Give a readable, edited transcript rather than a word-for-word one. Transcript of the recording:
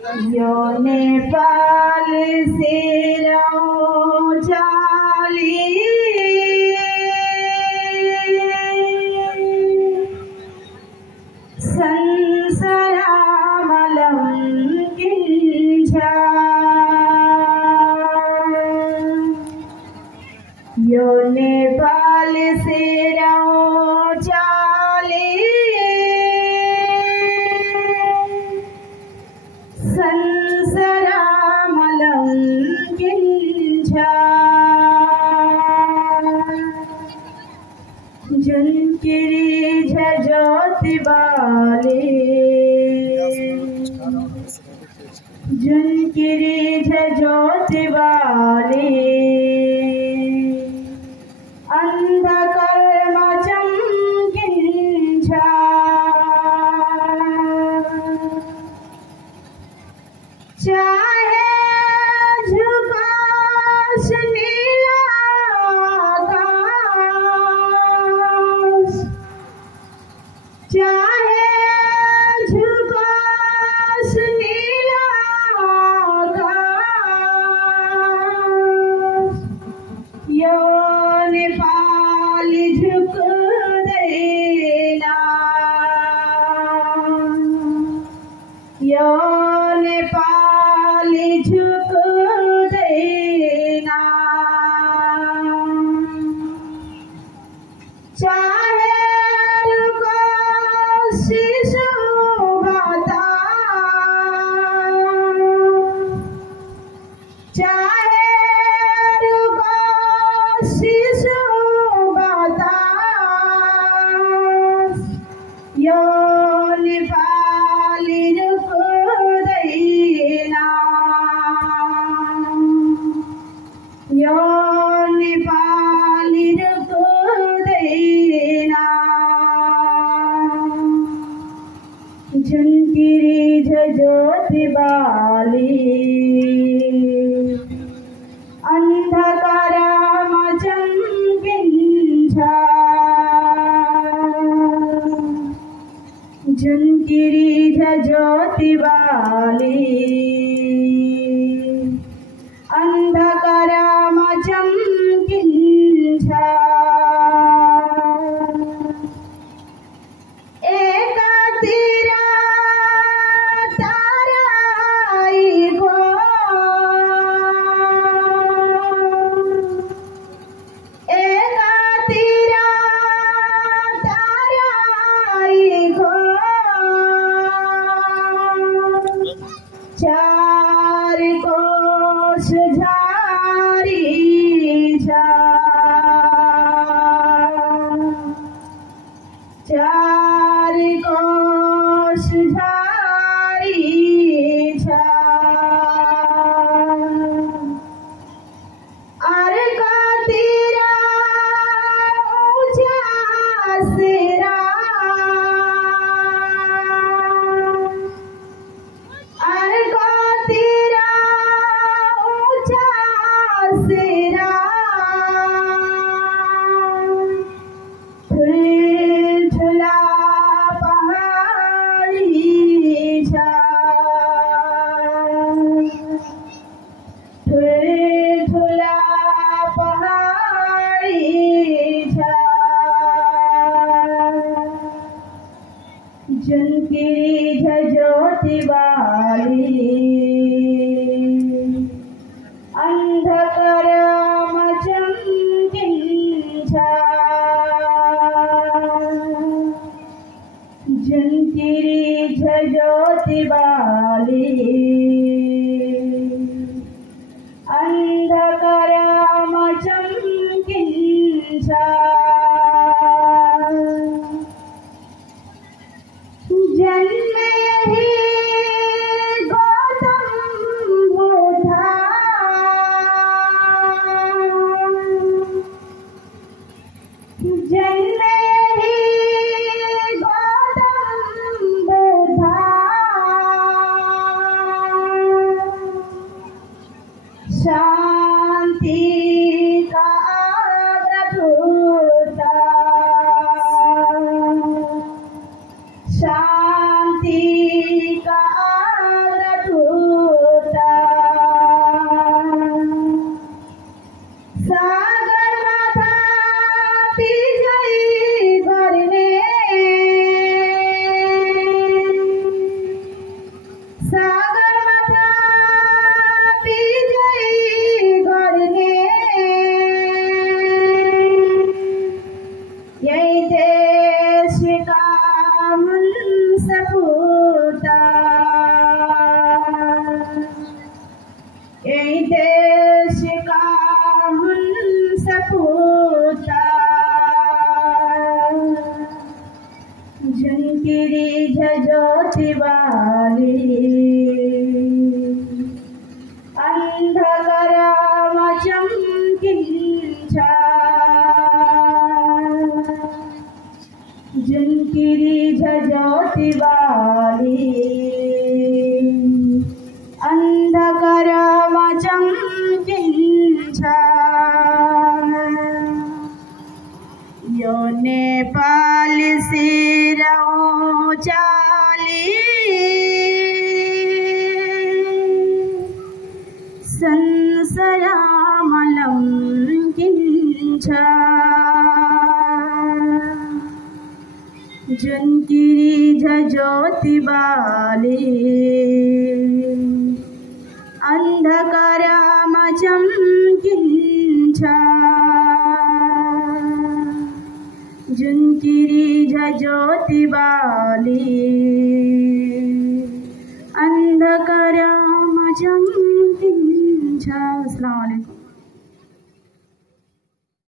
यो नेपाल से जाली संसरामलं किंचा यो नेपाल से जाली संसरामलं किंचा जनकिरी ज्योति बाले जनकिरी ज्योति बाले अंधकर्म चमकिंचा चाहे झुकाश नीला आकाश चाहे झुकाश नीला आकाश यो नेपाल झुक देना यो नेपाल झुक देना चाहे रुको शिशु बतास चाहे रुको शिशु बतास यो नेपाल रुक देना यो नेपाल रुक देना जनकिरी ज्योति बाली अंधकारम चमकिंचा जनकिरी ज्योति बाली अंधकारम चमकिंचा एक तेरा ताराई गो एक तेरा ताराई गो चार कोश झारी जा चार कोश झारी जा अर का तेरा ऊंचा सिरा अर का तेरा ऊंचा सिरा ठुला पहाड़ी जा ठुला पहाड़ी जा जनकिरी ज्योति बाली अंधकारम चमकिंचा जनकिरी ज्योति बाली अंधकारम चमकिंचा जन्म ही गौतम बुद्धा जन्म ही गौतम बुद्धा सागर माथा विजयी गर्ने यही देशका हुन् सपूता, यही देशका हुन् सपूता। झुन्किरी झज्योति वाली अन्धकारमा चम्किन्छ, झुन्किरी झज्योति वाली अन्धकारमा चम्किन्छ। यो नेपाली शिर उचाली संसारमा लम्किन्छ, झुन्किरी झज्योति वाली अन्धकारमा चम्किन्छ, झुन्किरी झज्योति वाली अन्धकारमा चम्किन्छ। अस्सलाम वालेकुम।